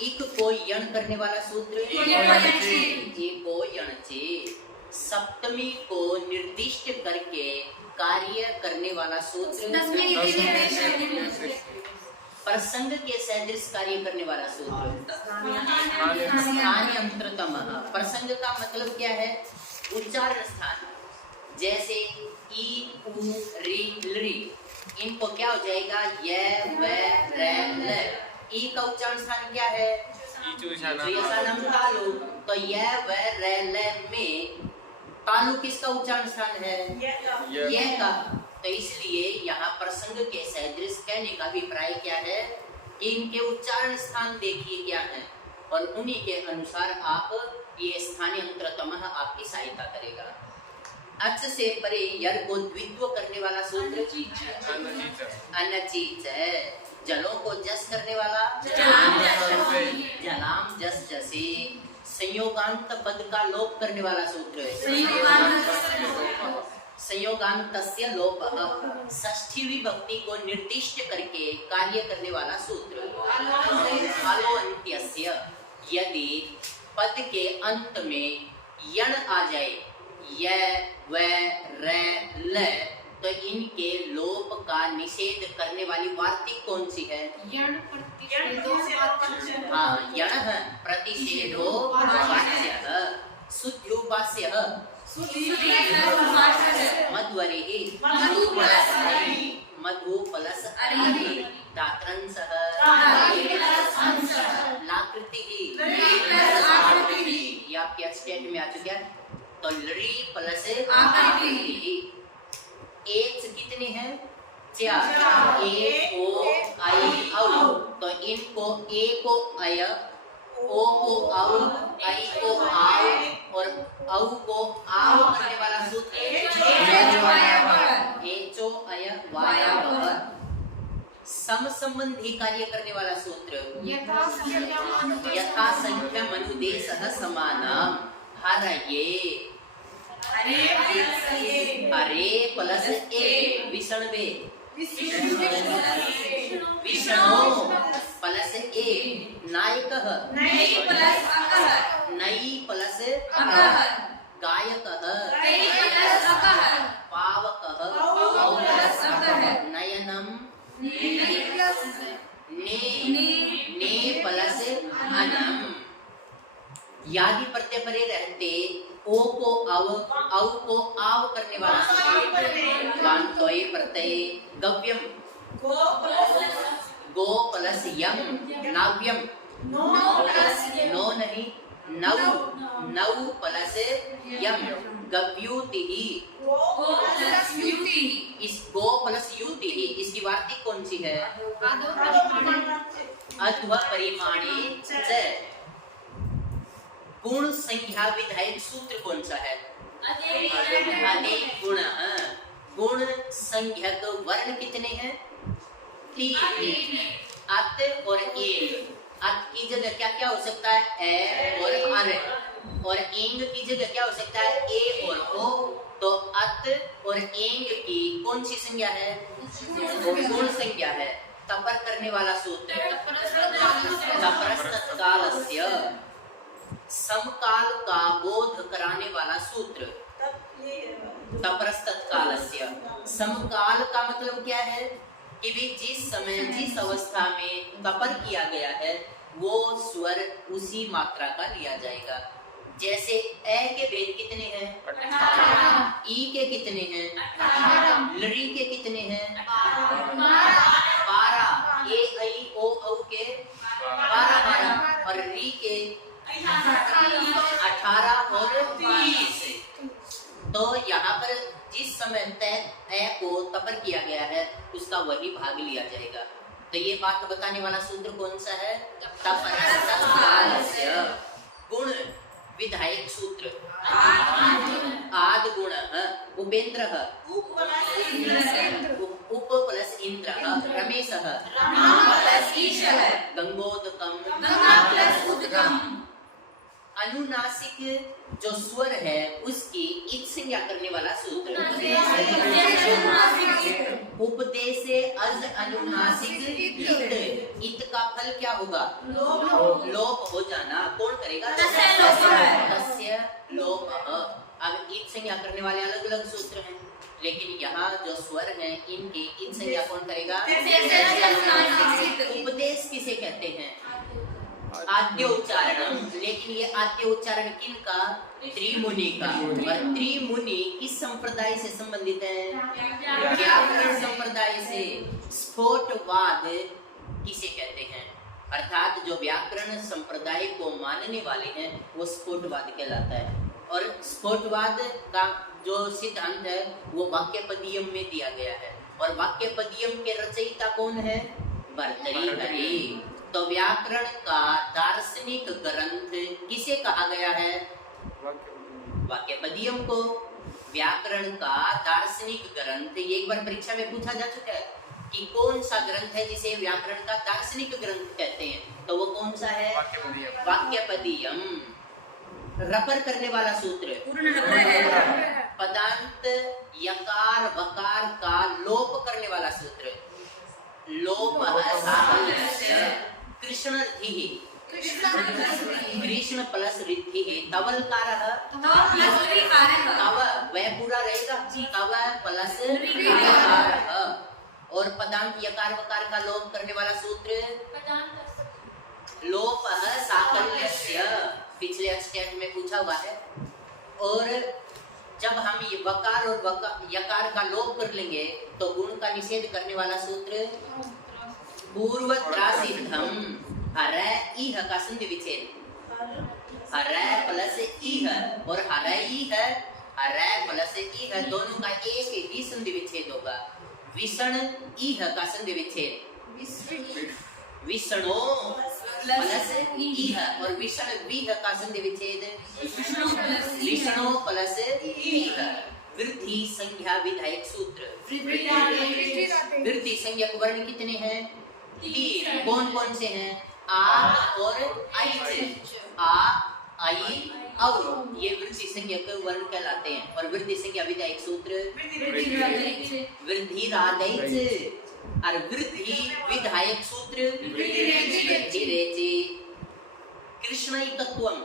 एक को यण करने वाला सूत्र एको यणचे। सप्तमी को निर्दिष्ट करके कार्य करने वाला सूत्र प्रसंग के सदृश कार्य करने वाला सूत्र स्थान्यंत्रतम। प्रसंग का मतलब क्या है? उच्चारण स्थान। जैसे ई उ री लरी, इनको क्या हो जाएगा? य व र ल। ई का उच्चारण स्थान क्या है? तालु। तो य व र ल में तालु किसका उच्चारण स्थान है? य का। तो इसलिए यहाँ प्रसंग के सदृश कहने का अभिप्राय क्या है कि इनके उच्चारण स्थान देखिए क्या है, और उन्हीं के अनुसार आप ये स्थानीयंत्रतम आपकी सहायता करेगा। अच से परे यर को द्वित्व करने वाला सूत्र अनचीच है। जलों को जस करने वाला जलाम जस जसे। संयोगांत पद का लोप करने वाला सूत्र संयोगांतस्य लोपः। षष्ठी विभक्ति को निर्दिष्ट करके कार्य करने वाला सूत्र अलोन्त्यस्य। यदि पद के अंत में यण आ जाए, य व र ल, तो इनके लोप का निषेध करने वाली वार्तिक कौन सी है? हाँ, यण प्रतिषेधो वाच्यः शुद्ध्युपास्यः मध्वरिः मधु प्लस अरिः धात्रंसः लाकृतिः। ये आपके स्टेट में आ चुका है। तो लरी प्लस आकृति। एच कितने हैं? 4। ए ओ आई औ। तो इनको ए को अय, ओ को औ, आई को आव और औ को आव करने वाला सूत्र एचो अय वायव। सम संबंधी कार्य करने वाला सूत्र यथा संख्या मनुदेशः समानम्। हरये अरे प्लस ए विष्णवे विष्णु प्लस ए नायकः नई प्लस गायकः पावकः नयनम ने प्लस अनम। यादि प्रत्यय परे रहते ओ को अव, औ को आव करने वाला कांतोय प्रत्यय गव्यम गो प्लस यम नव्यम नो नहीं नव नव प्लस यम गव्यूतिः। इस गो प्लस युतिः इसकी वार्तिक कौन सी है? अध्व परिमाणे च। गुण संख्या विधायक सूत्र कौन सा है? अनेक गुण। गुण संख्यक वर्ण कितने हैं? 3। अत और ए। अत की जगह क्या क्या हो सकता है? ए और अर। और एंग की जगह क्या हो सकता है? ए और ओ। तो अत और एंग की कौन सी संज्ञा है? गुण संज्ञा है। तपर करने वाला सूत्र तपरस्तत्कालस्य। समकाल का बोध कराने वाला सूत्र तपरस्तत्कालस्य। समकाल का मतलब क्या है? कि भी जिस समय जिस अवस्था में तपर किया गया है वो स्वर उसी मात्रा का लिया जाएगा। जैसे ए के भेद कितने हैं? 18। ई के कितने हैं? 18। लरी के कितने हैं? 12। ए आई ओ औ के 12 और री के 18 और 20। तो यहाँ पर जिस समय तक ए को तपर किया गया है उसका वही भाग लिया जाएगा। तो ये बात बताने वाला सूत्र कौन सा है? तपरस्तत्कालस्य। गुण विधायक सूत्र आद गुण उपेन्द्रः उप प्लस इंद्रः रमेशः गंगोदकम् अनुनासिक जो स्वर है उसकी इत संज्ञा करने वाला सूत्र उपदेश अज अनुनासिक इत का फल क्या होगा? लोप हो जाना। कौन करेगा? तस्य लोपः। अब इत संज्ञा करने वाले अलग अलग सूत्र हैं, लेकिन यहाँ जो स्वर हैं इनकी इत संज्ञा कौन करेगा? उपदेश किसे कहते हैं? आद्य उच्चारण। लेकिन ये आद्य उच्चारण किनका? त्रिमुनि का। और त्रिमुनि किस संप्रदाय से संबंधित है? व्याकरण संप्रदाय से। स्फोटवाद किसे कहते हैं? अर्थात जो व्याकरण संप्रदाय को मानने वाले हैं वो स्फोटवाद कहलाता है। और स्फोटवाद का जो सिद्धांत है वो वाक्यपदीयम में दिया गया है। और वाक्यपदीयम के रचयिता कौन है? भर्तृहरि। तो व्याकरण का दार्शनिक ग्रंथ किसे कहा गया है? वाक्यपदीयम को। व्याकरण का दार्शनिक ग्रंथ, ये एक बार परीक्षा में पूछा जा चुका है कि कौन सा ग्रंथ है जिसे व्याकरण का दार्शनिक ग्रंथ कहते हैं, तो वो कौन सा है? वाक्यपदीयम। रपर करने वाला सूत्र पदांत यकार वकार का लोप करने वाला सूत्र लोप कृष्ण कृष्ण प्लस रिद्धि तवलकारः तव वह पूरा रहेगा तव प्लस ऋकारः। और पदांत यकार वकार का लोप करने वाला सूत्र लोपः साकल्यस्य। पिछले स्टेट में पूछा हुआ है। और जब हम ये वकार और यकार का लोप कर लेंगे तो गुण का निषेध करने वाला सूत्र पूर्वत्रासिद्धम हर इह का संधि विच्छेद। हर प्लस इह और हर प्लस इह दोनों का एक ही संधि विच्छेद होगा। विषण इह का संधि विच्छेद। विषणो प्लस इह और विषण विह का संधि विच्छेद विषणो प्लस इह। वृद्धि संज्ञा विधायक सूत्र। वृद्धि संज्ञक वर्ण कितने हैं? तीन। कौन कौन से हैं? आ और आई। आ आई और ये वृद्धि संज्ञक वर्ण कहलाते हैं। और वृद्धि संज्ञा विधायक सूत्र वृद्धि रादैच। और वृद्धि विधायक सूत्र कृष्णैकत्वम्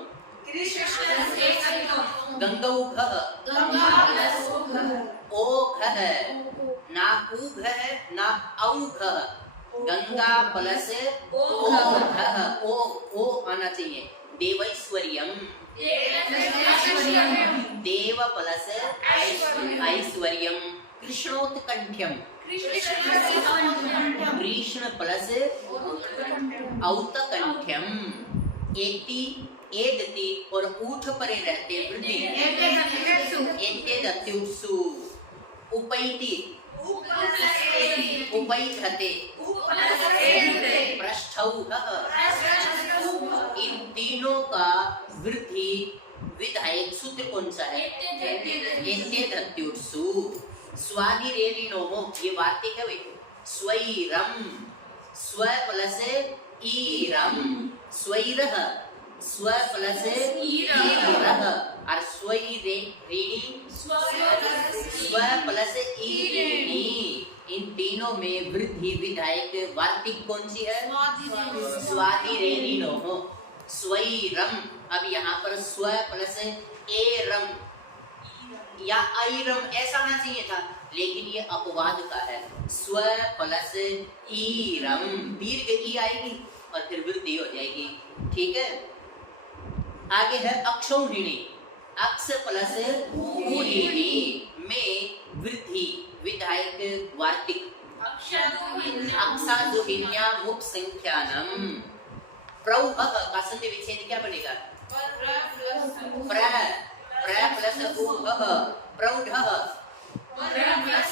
गंगौघः ओघः ना ऊघः ना औघः गंगा प्लस ओघः ओ आना चाहिए। देवैश्वर्यम देव प्लस ऐश्वर्यम। कृष्णोत्कंठ्यम कृष्ण प्लस औतकंठ्यम। एति एदति और ऊठ परे रहते वृद्धि एतेदत्युत्सु। उपैति उपैथते पृष्ठौघः। इन तीनों का वृद्धि विधायक सूत्र कौन सा है? एतेदत्युत्सु। स्वादिरेरिणोः ये वार्तिक है। स्वैरम स्व प्लस ईरम स्वैरः स्व प्लस ईरः और स्वैरे ऋणी स्व प्लस ईरिणी। इन तीनों में वृद्धि विधायक वार्तिक कौन सी है? स्वादिरेरिणोः। स्वैरम। अब यहाँ पर स्व प्लस एरम या ऐरम ऐसा होना चाहिए था, लेकिन ये अपवाद का है। स्व प्लस ईरम दीर्घ ई आएगी और फिर वृद्धि हो जाएगी। ठीक है। आगे है अक्षौहिणी। अक्ष प्लस ऊहिणी में वृद्धि विधायक वार्तिक अक्षादुहिन्या मुख संख्यानम। प्रौभः का संधि विच्छेद क्या बनेगा? प्र प्लस ऊभः प्रौढः प्र प्लस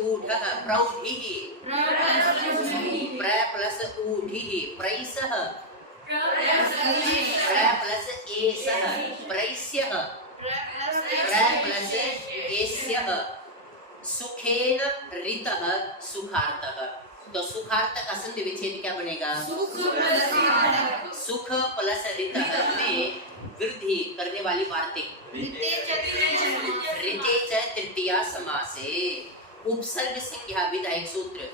ऊढः प्रौढिः प्र प्लस ऊढिः प्रैसः प्र प्लस एसः प्रैस्यः प्र प्लस एस्यः। सुखेन ऋतः सुखार्थः। तो सुखार्थ का संधि विच्छेद क्या बनेगा? सुख प्लस रितः में वृद्धि करने वाली वार्तिक ऋते च तृतीया समासे उपसर्ग संज्ञा विधायक सूत्र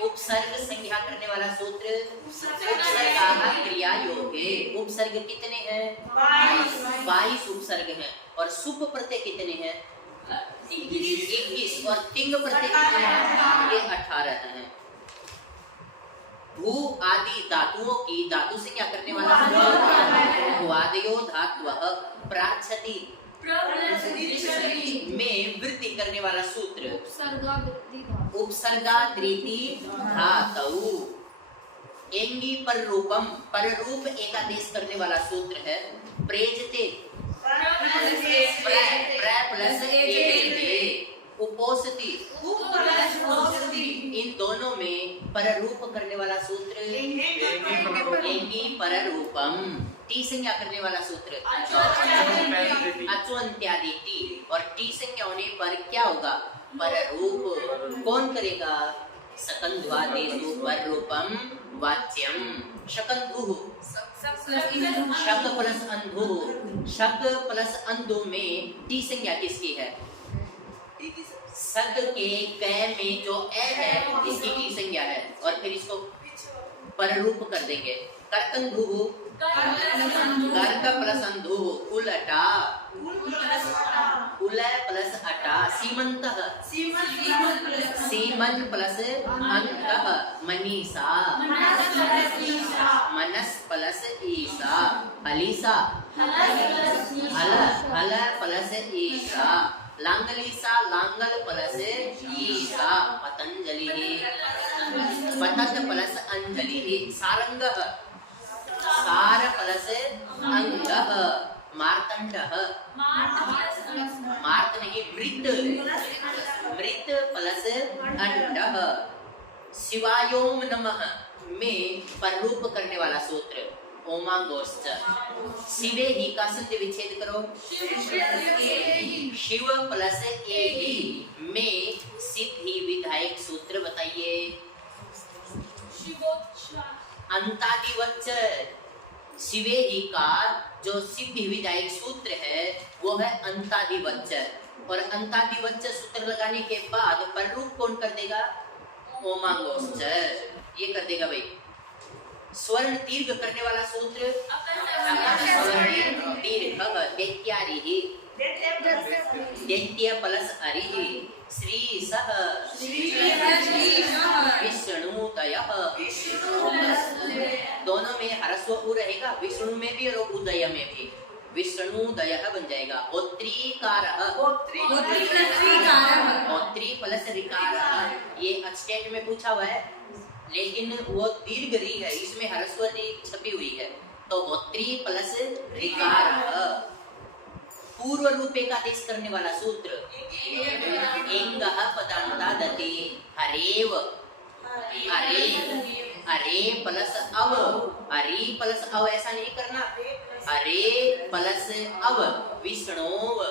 उपसर्ग संज्ञा करने वाला सूत्र उपसर्गाः क्रिया योगे उपसर्ग कितने हैं 22 उपसर्ग हैं और सुप प्रत्यय कितने हैं 21 और तिंग प्रत्यय कितने हैं ये 18 हैं। भू आदि धातुओं की धातु संज्ञा करने वाला भुआदयो धात्वः प्राच्छति में वृद्धि करने वाला सूत्र उपसर्गाद्रीति धातु एंगी पर रूपम पर रूप एकादेश करने वाला सूत्र है प्रेजते प्लस उपोसति इन दोनों में पर रूप करने वाला सूत्र एंगी पर रूपम टी संज्ञा करने वाला सूत्र अचुअंत्यादि टी और टी संज्ञा होने पर क्या होगा पर रूप कौन करेगा सकंध्वादेशु पर रूपम वाच्यम शकंधु शक प्लस अंधु में टी संज्ञा किसकी है सग के क में जो ए है इसकी टी संज्ञा है और फिर इसको पर रूप कर देंगे कर्कंधु कर्क प्लस अंधु उलटा उल प्लस अटा सीमंतः सीमन प्लस अंतः मनीषा मनस प्लस ईसा हलीसा हल प्लस ईसा लांगलीसा लांगल प्लस ईसा पतंजलि पतंग प्लस अंजलि सारंगः सार प्लस अंगः मार्तंडः मार्त नहीं मृत मृत प्लस अंडः शिवायोम नमः में पररूप करने वाला सूत्र ओमांगोश्च शिवे ही का संधि विच्छेद करो शिव प्लस एहि में सिद्धि विधायक सूत्र बताइए अंतादिवच्च शिवे ही का जो सिद्धि विधायक सूत्र है वो है अंतादिवच्च और अंतादिवच्च सूत्र लगाने के बाद पररूप कौन कर देगा ओमांगोश्च ये कर देगा भाई स्वर्ण दीर्घ करने वाला सूत्र दीर्घ दैत्यारिः दैत्य प्लस अरिः श्री सह विष्णुदयः दोनों में ह्रस्व उ रहेगा विष्णु में भी और उदय में भी विष्णुदयः बन जाएगा होत्रीकारः होत्री प्लस ऋकारः ये स्टेट में पूछा हुआ है लेकिन वो दीर्घ री है इसमें ह्रस्व री छपी हुई है तो होत्री प्लस ऋकारः पूर्व रूप एकादेश करने वाला सूत्र एंगः पदान्तादति हरेव अरे अरे प्लस अव अरे प्लस अव ऐसा नहीं करना अरे प्लस अव विष्णोव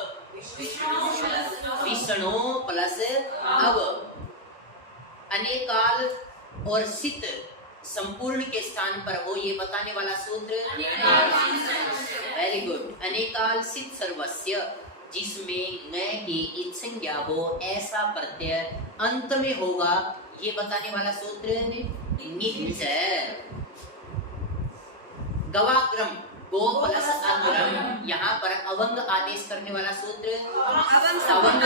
विष्णु प्लस अव अनेकाल और सित संपूर्ण के स्थान पर हो ये बताने वाला सूत्र वेरी गुड अनेकाल सित सर्वस्य जिसमें न की इत्संज्ञा हो ऐसा प्रत्यय अंत में होगा ये बताने वाला सूत्र निश्चय गवाग्रम गो प्लस अग्रम यहाँ पर अवंग आदेश करने वाला सूत्र अवंग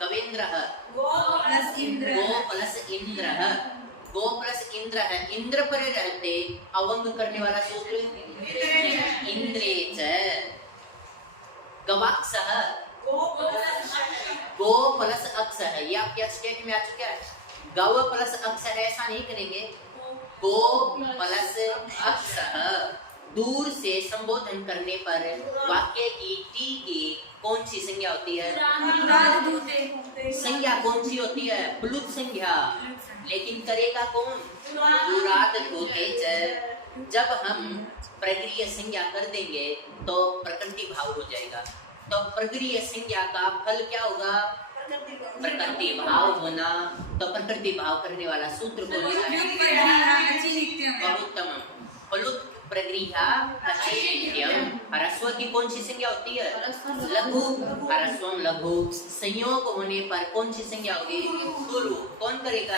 कवेन्द्रः गो प्लस इंद्रः गो प्लस इंद्र है इंद्र पर रहते अवंग करने वाला सूत्र इंद्रे च गवाक्षः गो प्लस अक्ष है ये आपके स्टेट में आ चुका है गव प्लस अक्ष है ऐसा नहीं करेंगे गो प्लस अक्ष दूर से संबोधन करने पर वाक्य की टी की कौन सी संज्ञा होती है संज्ञा कौन सी होती है प्लुत संज्ञा लेकिन करेगा कौन दूरात धूते च जब हम प्रगृह्य संज्ञा कर देंगे तो प्रकृति भाव हो जाएगा तो प्रगृह्य संज्ञा का फल क्या होगा प्रकृति भाव होना तो प्रकृति भाव करने वाला सूत्र को लेना है बहुत्तमम। प्लुत प्रगृह्य अचेत्यम। ह्रस्व की कौन सी संज्ञा होती है? लघु। ह्रस्वम लघु। संयोग होने पर कौन सी संज्ञा होगी? गुरु। कौन करेगा?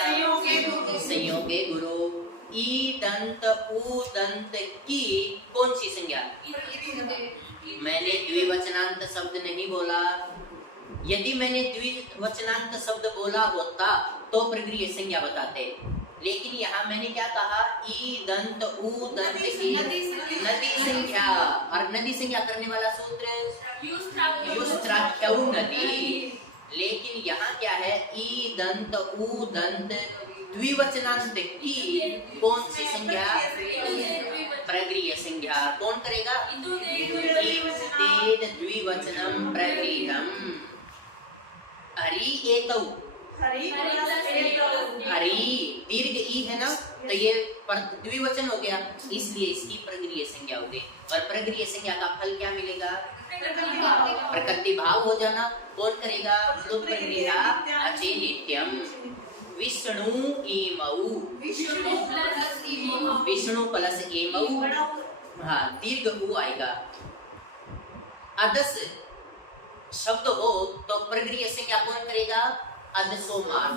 संयोगे गुरु। ई दंत उ दंत की कौन सी संज्ञा? मैंने द्विवचनांत शब्द नहीं बोला। यदि मैंने द्विवचनांत शब्द बोला होता तो प्रगृह्य संज्ञा बताते, लेकिन यहाँ मैंने क्या कहा? ई दंत उ दंत की नदी संज्ञा। और नदी संज्ञा करने वाला सूत्र युस्त्राख्यौ नदी। लेकिन यहाँ क्या है? ई दंत उ दंत द्विवचनांत की कौन सी संज्ञा? प्रगृह्य संज्ञा। कौन करेगा? तेन द्विवचनम प्रगृह्यम। हरि एतौ। हरि दीर्घ ई है ना, तो ये द्विवचन हो गया, इसलिए इसकी प्रगृह्य संज्ञा हो गई। और प्रगृह्य संज्ञा का फल क्या मिलेगा? प्रकृति भाव हो जाना। कौन करेगा? प्रगृह्य अचे नित्यम। विष्णु एमौ। विष्णु प्लस एमौ, हाँ दीर्घ उ आएगा। अदस शब्द हो तो प्रगृह्य संज्ञा कौन करेगा? अदसोमान।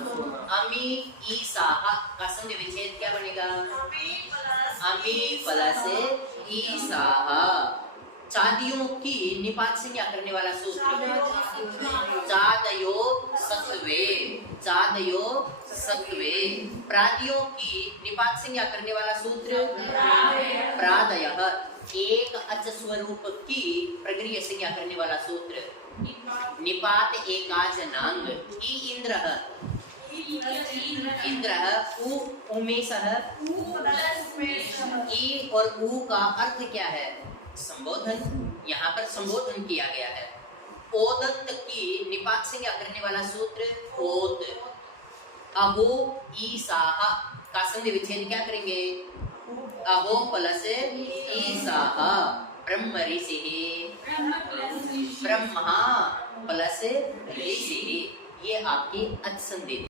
अमी ईसाह का संधि विच्छेद क्या बनेगा? अमी प्लस ईसाह। चादियों की निपात संज्ञा करने वाला सूत्र चादयो सत्वे। चादयो सत्वे। प्रादियों की निपात संज्ञा करने वाला सूत्र प्रादयः। एक अच स्वरूप की प्रगृह्य संज्ञा करने वाला सूत्र निपात एकाजनांग। ई इंद्रः। इंद्रः उ उमेशः। ई और उ का अर्थ क्या है? संबोधन। यहाँ पर संबोधन किया गया है। ओदंत की निपात संज्ञा करने वाला सूत्र ओद। अहो ईसाह का संधि विच्छेद क्या करेंगे? अहो प्लस ईसाह। ब्रह्म ऋषि। ब्रह्मा प्लस ऋषि। ये आपकी अच संधि।